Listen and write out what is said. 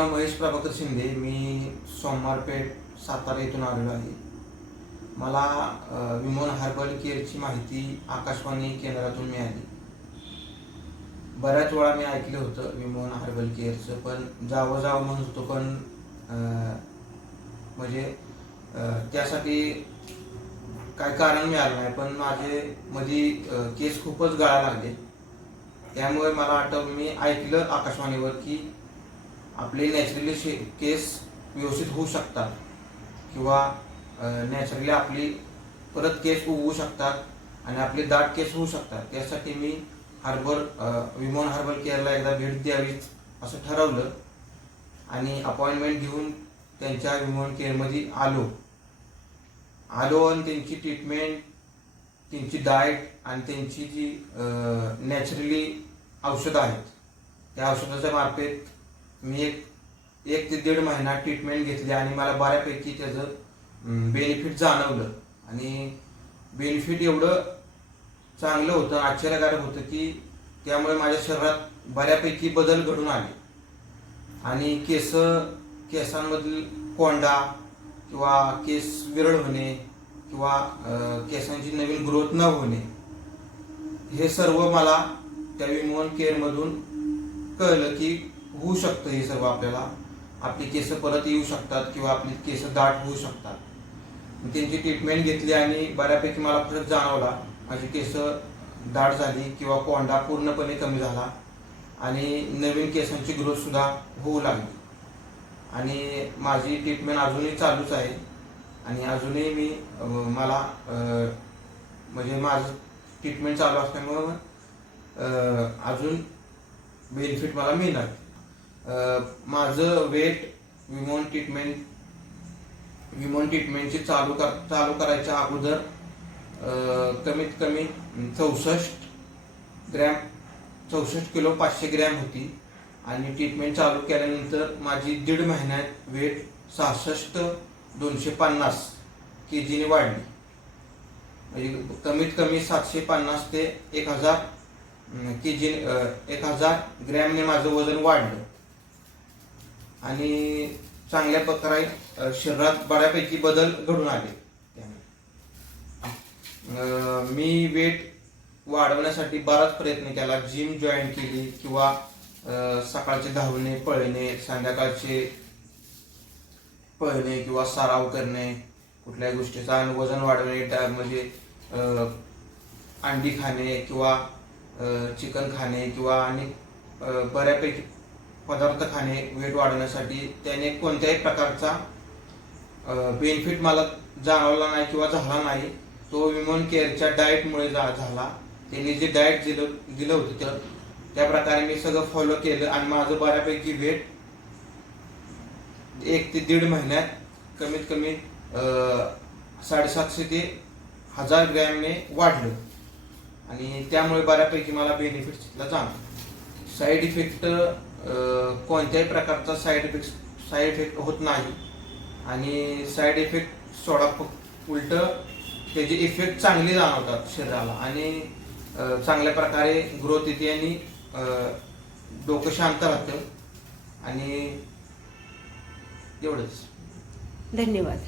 नाव महेश प्रभाकर शिंदे. मी सोमवारपेठ सातारा येथून आलेलो आहे. मला विमोन हर्बल केअरची माहिती आकाशवाणी केंद्रातून मिळाली. बऱ्याच वेळा मी ऐकलं होतं विमोन हर्बल केअरचं, पण जावं म्हणत होतो, पण म्हणजे त्यासाठी काय कारण मिळालं नाही. पण माझे मध्ये केस खूपच गळायला लागले. त्यामुळे मला आठवलं, मी ऐकलं आकाशवाणीवर की आपले नॅचरली केस व्यवस्थित होऊ शकतात किंवा नॅचरली आपली परत केस उगवू शकतात आणि आपले दाट केस होऊ शकतात. त्यासाठी मी विमोन हर्बल केअरला एकदा भेट द्यावी असं ठरवलं आणि अपॉइंटमेंट घेऊन त्यांच्या विमोन केअरमध्ये आलो आणि त्यांची ट्रीटमेंट, त्यांची डाएट आणि त्यांची जी नॅचरली औषधं आहेत, त्या औषधाच्या मार्फत मी एक ते 1.5 महिना ट्रीटमेंट घेतली आणि मला बऱ्यापैकी त्याचं बेनिफिट जाणवलं. आणि बेनिफिट एवढं चांगलं होतं, आश्चर्यकारक होतं की त्यामुळे माझ्या शरीरात बऱ्यापैकी बदल घडून आले आणि केसांमधील कोंडा किंवा केस विरळ होणे किंवा केसांची नवीन ग्रोथ न होणे, हे सर्व मला त्या विमोन केअरमधून कळलं की होऊ शकतं. हे सर्व आपली केस परत येऊ शकतात किंवा आपली केस दाट होऊ शकतात. त्यांची ट्रीटमेंट घेतली आणि बऱ्यापैकी मला फरक जाणवला. माझी केस दाट झाली किंवा कोंडा पूर्णपणे कमी झाला आणि नवीन केसांची ग्रोथ सुद्धा होऊ लागली. आणि माझी ट्रीटमेंट अजूनही चालूच आहे आणि अजूनही मला म्हणजे माझं ट्रीटमेंट चालू असल्यामुळं अजून बेनिफिट मला मिळणार. माझं वेट विमोन ट्रीटमेंटची चालू करायच्या अगोदर कमीत कमी 64 किलो 500 ग्रॅम होती आणि ट्रीटमेंट चालू केल्यानंतर माझी 1.5 महिन्यात वेट 66,250 kg वाढली. म्हणजे कमीत कमी 750 ते 1000 ग्रॅमने माझं वजन वाढलं आणि चांगल्या प्रकारे शरीरात बऱ्यापैकी बदल घडून आले. मी वेट वाढवण्यासाठी बराच प्रयत्न केला. जिम जॉईन केली किंवा सकाळचे धावणे, पळणे, संध्याकाळचे पळणे किंवा सराव करणे, कुठल्याही गोष्टीचा वजन वाढवणे, म्हणजे अंडी खाणे किंवा चिकन खाणे किंवा आणि बऱ्यापैकी पदार्थ खाणे वेट वाढवण्यासाठी, त्याने कोणत्याही प्रकारचा बेनिफिट मला जाणवला नाही किंवा झाला नाही. तो विमोन केअरच्या डाएटमुळे झाला. त्यांनी जे डाएट दिलं होतं त्या प्रकारे मी सगळं फॉलो केलं आणि माझं बऱ्यापैकी वेट 1 ते 1.5 महिन्यात कमीत कमी 750 ते 1000 ग्रॅमने वाढलं आणि त्यामुळे बऱ्यापैकी मला बेनिफिट जाणवला. साईड इफेक्ट कोणत्याही प्रकारचा साईड इफेक्ट होत नाही आणि साईड इफेक्ट सोडा, उलट त्याचे इफेक्ट चांगले जाणवतात शरीराला आणि चांगल्या प्रकारे ग्रोथ येते आणि डोकं शांत राहतं आणि एवढंच. धन्यवाद.